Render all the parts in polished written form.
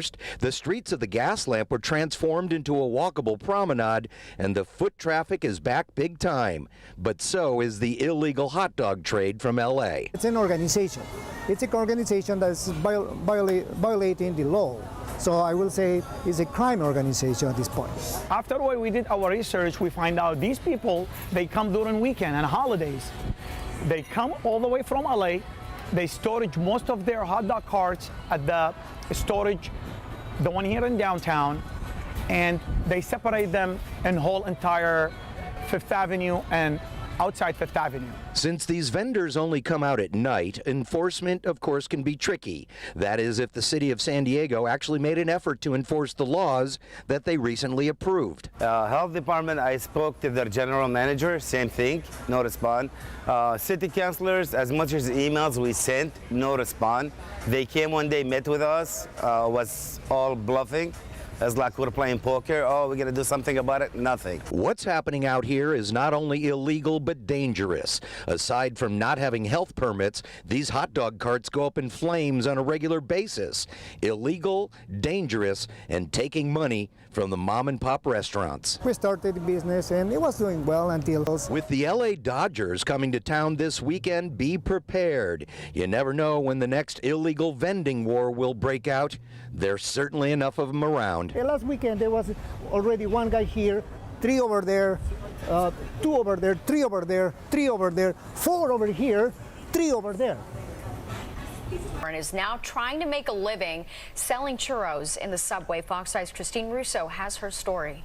First, the streets of the gas lamp were transformed into a walkable promenade, and the foot traffic is back big time. But so is the illegal hot dog trade from L.A. It's an organization. It's an organization that's violating the law. So I will say it's a crime organization at this point. After we did our research, we find out these people, they come during weekend and holidays. They come all the way from LA. They storage most of their hot dog carts at the storage, the one here in downtown, and they separate them in whole entire Fifth Avenue and outside Fifth Avenue. Since these vendors only come out at night, enforcement, of course, can be tricky. That is, if the city of San Diego actually made an effort to enforce the laws that they recently approved. Health department, I spoke to their general manager, same thing, no respond. City councilors, as much as emails we sent, no respond. They came one day, met with us, was all bluffing. It's like we're playing poker. Oh, we're going to do something about it? Nothing. What's happening out here is not only illegal, but dangerous. Aside from not having health permits, these hot dog carts go up in flames on a regular basis. Illegal, dangerous, and taking money from the mom and pop restaurants. We started the business and it was doing well until those. With the LA Dodgers coming to town this weekend, be prepared. You never know when the next illegal vending war will break out. There's certainly enough of them around. Last weekend there was already one guy here, 3 over there, 2 over there, 3 over there, 3 over there, 4 over here, 3 over there. And is now trying to make a living selling churros in the subway. Fox Eye's Christine Russo has her story.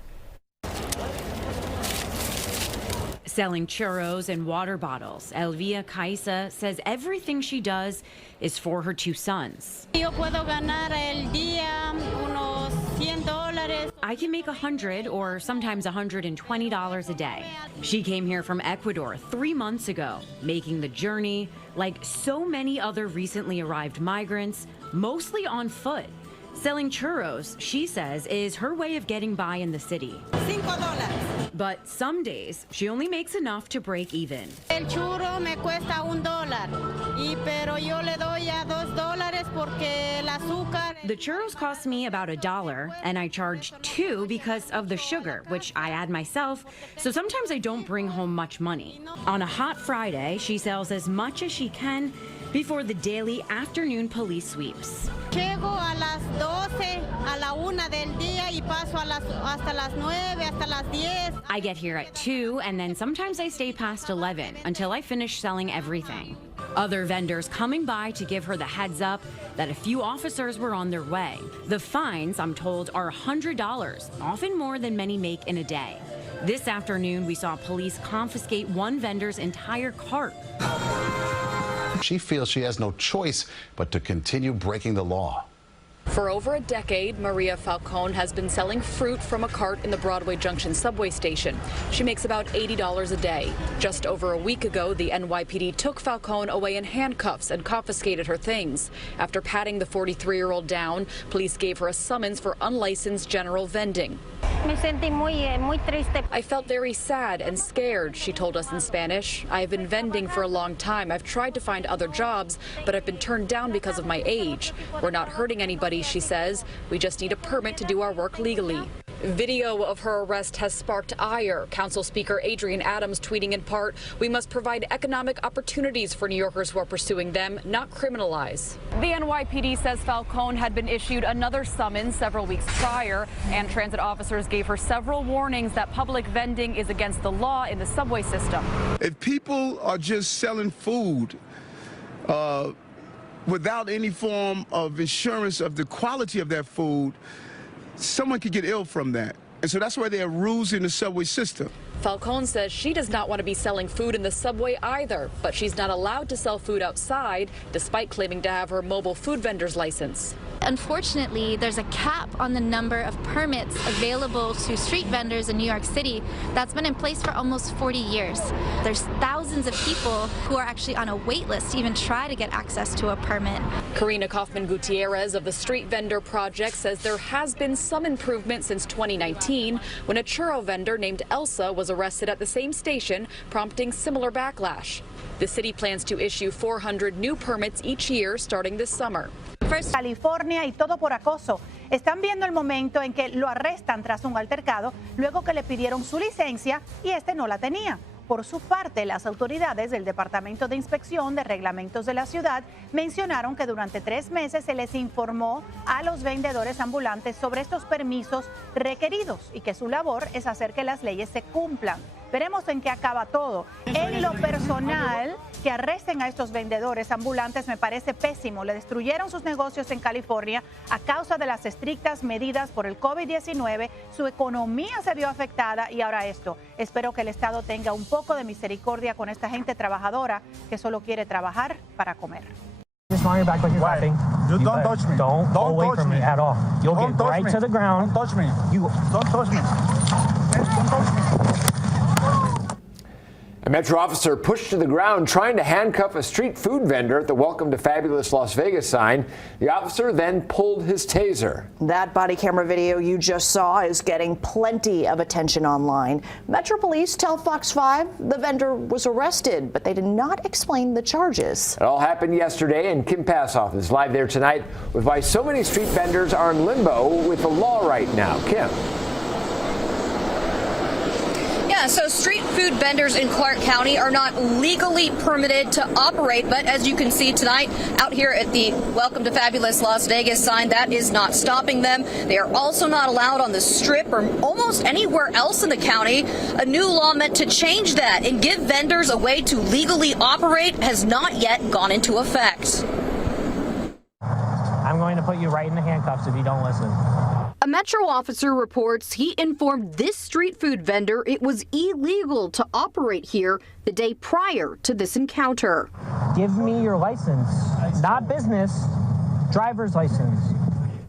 Selling churros and water bottles, Elvia Caiza says everything she does is for her 2 sons. Yo puedo ganar el día unos $100. I can make $100 or sometimes $120 a day. She came here from Ecuador 3 months ago, making the journey like so many other recently arrived migrants, mostly on foot. Selling churros, she says, is her way of getting by in the city. $5. But some days, she only makes enough to break even. El churro me cuesta $1, pero yo le doy a $2 porque el azúcar. The churros cost me about $1, and I charge $2 because of the sugar, which I add myself, so sometimes I don't bring home much money. On a hot Friday, she sells as much as she can before the daily afternoon police sweeps. Llego a las 12, a la 1 del día y paso hasta las 9, hasta las 10. I get here at 2, and then sometimes I stay past 11 until I finish selling everything. Other vendors coming by to give her the heads up that a few officers were on their way. The fines, I'm told, are $100, often more than many make in a day. This afternoon, we saw police confiscate one vendor's entire cart. She feels she has no choice but to continue breaking the law. For over a decade, Maria Falcone has been selling fruit from a cart in the Broadway Junction subway station. She makes about $80 a day. Just over a week ago, the NYPD took Falcone away in handcuffs and confiscated her things. After patting the 43-year-old down, police gave her a summons for unlicensed general vending. Me sentí muy triste. I felt very sad and scared, she told us in Spanish. I have been vending for a long time. I've tried to find other jobs, but I've been turned down because of my age. We're not hurting anybody, she says. We just need a permit to do our work legally. Video of her arrest has sparked ire. Council Speaker Adrian Adams tweeting in part, "We must provide economic opportunities for New Yorkers who are pursuing them, not criminalize." The NYPD says Falcone had been issued another summons several weeks prior, and transit officers gave her several warnings that public vending is against the law in the subway system. If people are just selling food without any form of insurance of the quality of that food, someone could get ill from that. And so that's why there are rules in the subway system. Falcone says she does not want to be selling food in the subway either, but she's not allowed to sell food outside, despite claiming to have her mobile food vendor's license. Unfortunately, there's a cap on the number of permits available to street vendors in New York City that's been in place for almost 40 years. There's thousands of people who are actually on a wait list to even try to get access to a permit. Karina Kaufman Gutierrez of the Street Vendor Project says there has been some improvement since 2019 when a churro vendor named Elsa was arrested at the same station, prompting similar backlash. The city plans to issue 400 new permits each year starting this summer. California y todo por acoso. están viendo el momento en que lo arrestan tras un altercado, luego que le pidieron su licencia y este no la tenía. Por su parte, las autoridades del Departamento de Inspección de Reglamentos de la ciudad mencionaron que durante 3 meses se les informó a los vendedores ambulantes sobre estos permisos requeridos y que su labor es hacer que las leyes se cumplan. Veremos en qué acaba todo. En lo personal, que arresten a estos vendedores ambulantes me parece pésimo. Le destruyeron sus negocios en California a causa de las estrictas medidas por el COVID-19. Su economía se vio afectada y ahora esto. Espero que el Estado tenga un poco de misericordia con esta gente trabajadora que solo quiere trabajar para comer. Just lie on your back like you're clapping. Don't touch me. Don't go away from me at all. You'll get right to the ground. Don't touch me. Don't touch me. Don't touch me. A Metro officer pushed to the ground trying to handcuff a street food vendor at the Welcome to Fabulous Las Vegas sign. The officer then pulled his taser. That body camera video you just saw is getting plenty of attention online. Metro Police tell Fox 5 the vendor was arrested, but they did not explain the charges. It all happened yesterday, and Kim Passoff is live there tonight with why so many street vendors are in limbo with the law right now. Kim. Yeah, so street food vendors in Clark County are not legally permitted to operate, but as you can see tonight out here at the Welcome to Fabulous Las Vegas sign, that is not stopping them. They are also not allowed on the Strip or almost anywhere else in the county. A new law meant to change that and give vendors a way to legally operate has not yet gone into effect. I'm going to put you right in the handcuffs if you don't listen. A Metro officer reports he informed this street food vendor it was illegal to operate here the day prior to this encounter. Give me your license, not business, driver's license.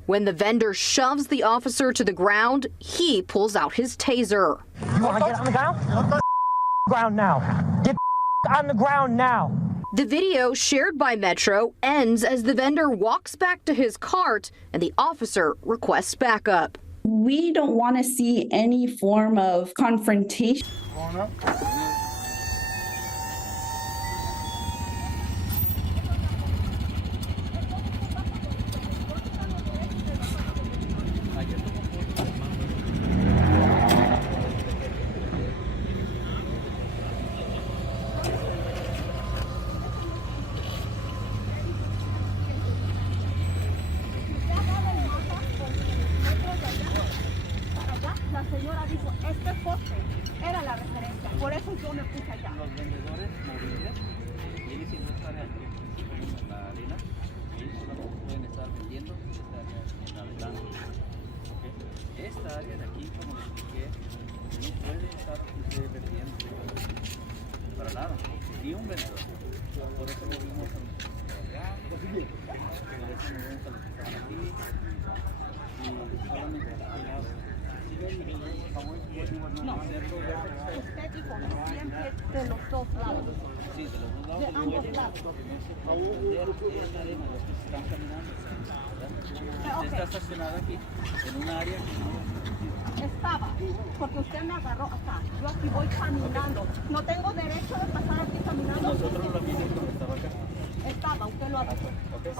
When the vendor shoves the officer to the ground, he pulls out his taser. You want to get on the ground? Get the ground now. Get on the ground now. The video shared by Metro ends as the vendor walks back to his cart and the officer requests backup. We don't want to see any form of confrontation. Esta área de aquí, como les expliqué, no puede estar usted vendiendo para nada, ni un vendedor. Por eso movimos a los que estaban allá, por eso movimos a los que estaban aquí, y solamente a este lado. Si ven, no, usted dijo siempre de los dos lados. Sí, de los dos lados. De ambos lados. Esta arena, los que están caminando. Usted está estacionada aquí, en un área que no... Estaba, porque usted me agarró acá. Yo aquí voy caminando. No tengo derecho de pasar aquí caminando. Nosotros lo vimos cuando estaba acá. Estaba, usted lo avisó.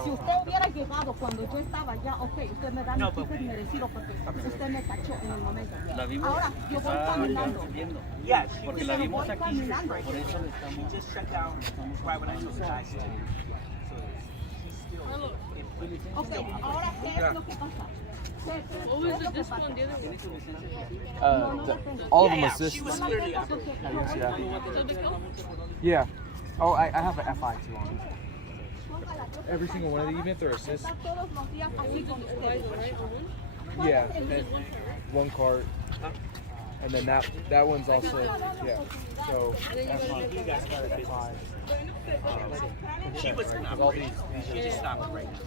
Si usted hubiera llegado cuando yo estaba allá, ok, usted me da mi ticket merecido porque usted me cachó en el momento. La vimos. Ahora, yo voy caminando. Porque la vimos aquí, por eso le estamos... Ok, ahora, ¿qué es lo que pasa? All of them was this. Yeah. Oh, I have an FI too on. Every single one of them, even if they're assists. Yeah, and one cart, and then that one's also So you guys got an FI. She was all these she just stopped right now.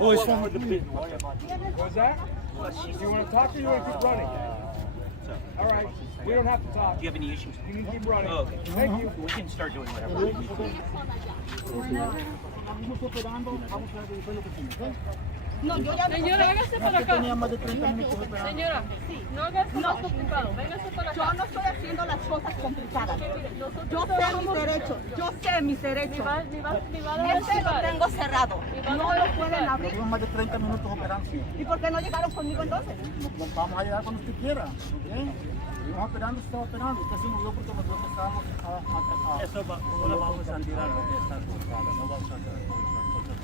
Oh, it's from the big one. What's that? Do you want to talk or you want to keep running? All right, we don't have to talk. Do you have any issues? You can keep running. Oh, okay. Thank you. We can start doing whatever. No, yo ya Señora, véngase para acá. Tenía más de 30 minutos esperando. Señora, sí. no haga esto más complicado. Véngase para acá. Yo no estoy haciendo las cosas complicadas. Yo sé mis derechos. Yo sé mis derechos. Este lo tengo cerrado. No lo pueden abrir. Tengo más de 30 minutos operando. ¿Y por qué no llegaron conmigo entonces? Vamos a llegar cuando usted quiera. Estamos esperando, usted estaba esperando. Usted se movió porque nosotros estábamos atrapados. Eso no lo vamos a tirar porque está cortada. No vamos a tirar cosas.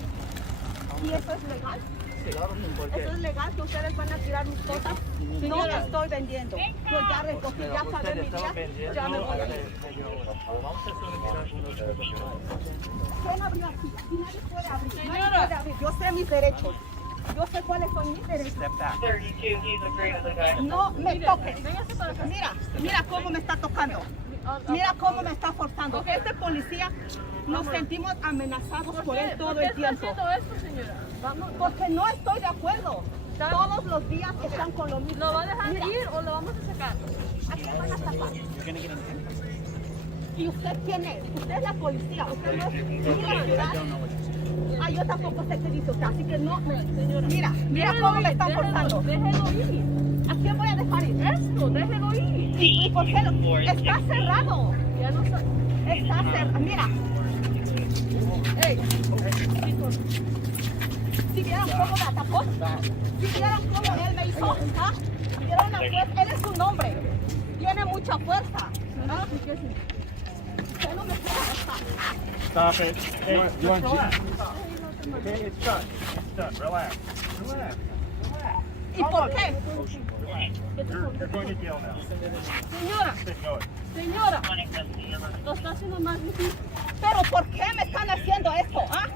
¿Y eso es legal? Sí, claro, porque... ¿Eso es legal que ustedes van a tirar mis cosas? No las estoy vendiendo. Yo ya recogí, ya pagué mi día, ya me voy a ir. Vamos a mirar unos ¿Quién abrió aquí? Aquí nadie puede abrir. Nadie puede abrir. Yo sé mis derechos. Yo sé cuáles son mis derechos. No me toques. Mira cómo me está tocando. Mira cómo me está forzando. Este policía nos sentimos amenazados por él todo el tiempo. ¿Por qué está haciendo esto, señora? Vamos. Porque no estoy de acuerdo. Todos los días están con lo mismo. ¿Lo va a dejar ir o lo vamos a sacar? ¿A qué van a sacar? ¿Y usted quién es? Usted es la policía. Usted no es ni la ciudad. Ah, yo tampoco sé qué dice usted, así que no. Mira cómo me están forzando. Déjelo ir. ¿A quién voy a dejar ir? Esto, déjelo ir. ¿Y por qué no? Está cerrado. Ya no sé. Está cerrado. Mira. Ey. Si vieran cómo me atacó, si vieran cómo él me hizo, ¿ah? Si vieran la fuerza, él es un hombre, tiene mucha fuerza. ¿Ah? Usted no me puede arrestar. Stop it. Hey, you want relax. Okay, it's done. It's done. Relax. Relax. ¿Y por qué? You're going to jail now. Señora, señora, Lo está haciendo más difícil. ¿pero por qué me están haciendo esto? ¿Ah?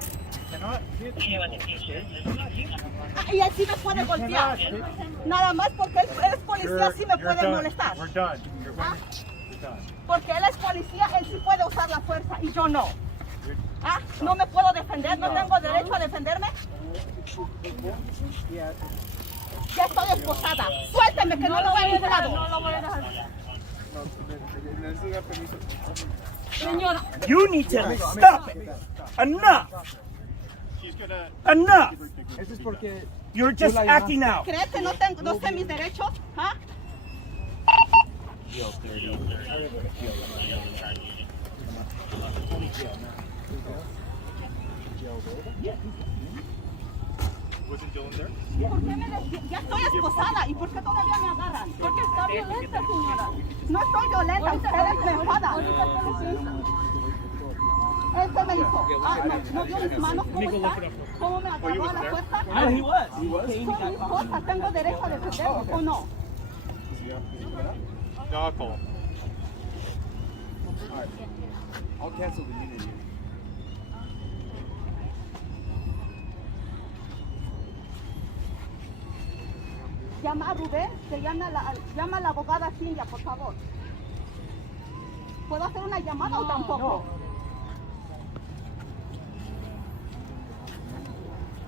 Y él sí me puede golpear. Nada más porque él es policía, sí me puede molestar. ¿Ah? Porque él es policía, él sí puede usar la fuerza y yo no. ¿Ah? No me puedo defender, no tengo derecho a defenderme. Ya estoy esposada. Suélteme que no lo voy a ningún lado. No lo voy a dejar. Señora. You need to stop it. Enough. Enough. You're just acting out. ¿Crees que no sé mis derechos? ¿Ah? ¿Por qué ya estoy esposada? ¿Y por qué todavía me agarran? Porque está violenta, señora. No estoy violenta, ustedes me enfadan. Él se me hizo. ¿No vio mis manos cómo está? ¿Cómo me agarró a la fuerza? He was. Son mis cosas, ¿tengo derecho a defenderme o no? No, call. I'll cancel the meeting. Llama a Rubén, llama a la abogada Cintia, por favor. ¿Puedo hacer una llamada o tampoco?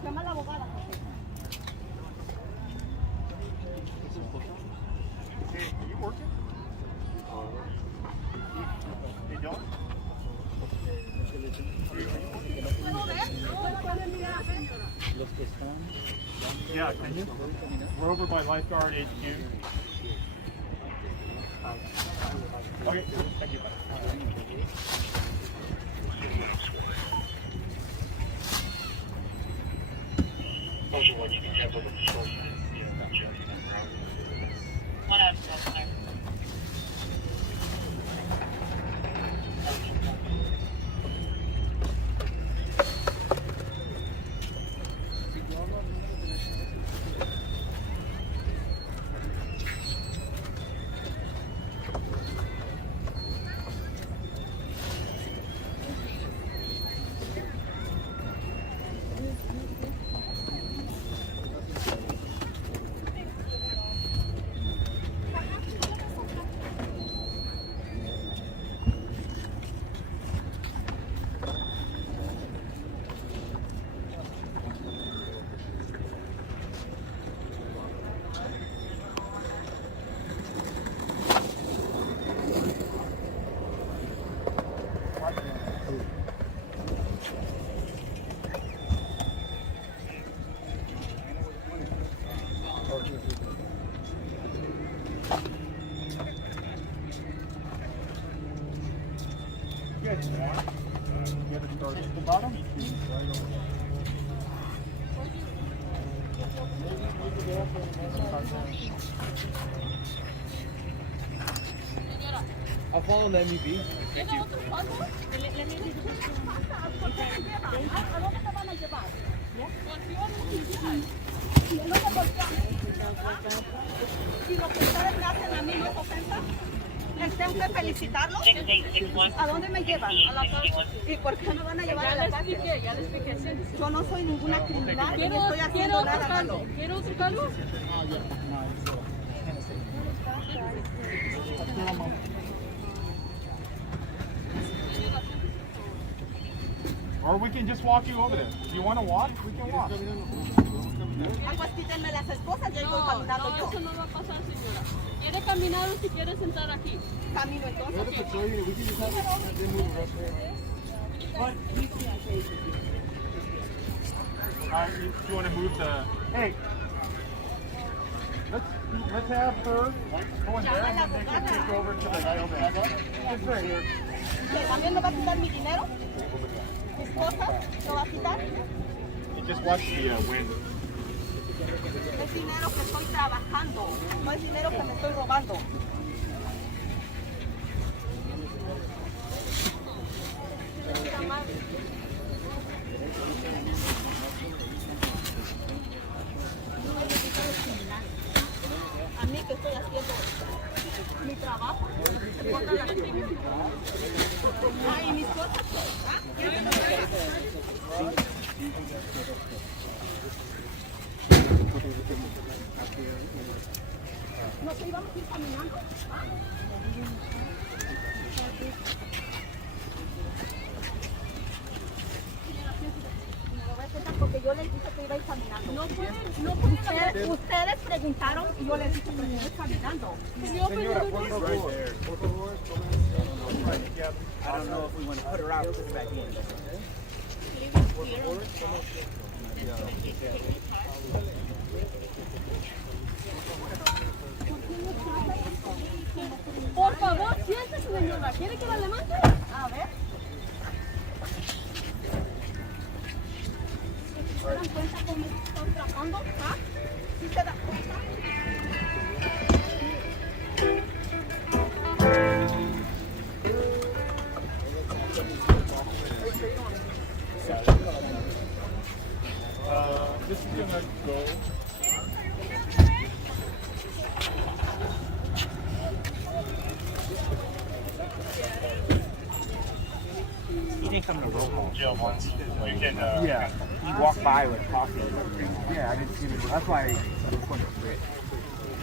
Llama a la abogada. Hey, are you working? Hey, John? ¿Puedo ver? ¿Puedo mirar? Los que están... Yeah, can you? We're over by Lifeguard HQ. Okay, thank you. Get it started at the bottom. I'll follow the MUV. Thank you. ¿A dónde te van a llevar? Si lo que ustedes me hacen a mí no es ofensa, les tengo que felicitarlos. ¿A dónde me llevan? A la cárcel. ¿Y por qué me van a llevar a la cárcel? Ya le expliqué. Yo no soy ninguna criminal, ni estoy haciendo nada malo. ¿Quiero otro cargo? Or we can just walk you over there. If you want to walk, we can walk. Pues quítenme las esposas y ahí voy caminando yo. Eso no va a pasar, señora. ¿Quiere caminar o si quiere sentar aquí? Camino entonces. You want to move the... Hey. Let's have her go in there and then they can take over to the aisle there. It's right here. ¿También me va a quitar mi dinero? ¿Mi esposa lo va a quitar? Just watch the wind. Es dinero que estoy trabajando, no es dinero que me estoy robando. A mí que estoy haciendo mi trabajo. Ay, mis cosas. Nos íbamos a ir caminando. Porque yo les dije que iba a ir caminando. No pueden. Ustedes preguntaron y yo les dije que iba a ir caminando. Señora, por favor. Por favor, I don't know if we want to put her out or back in. por favor, Por favor, siéntese, señora. ¿Quiere que la levante? A ver. ¿Se dan cuenta cómo estoy tratando? ¿Ah? ¿Sí se dan cuenta? This is gonna go. He didn't come to roll call jail once. You can, yeah. He walked by with coffee. Yeah, I didn't see him. That's why I was going to quit.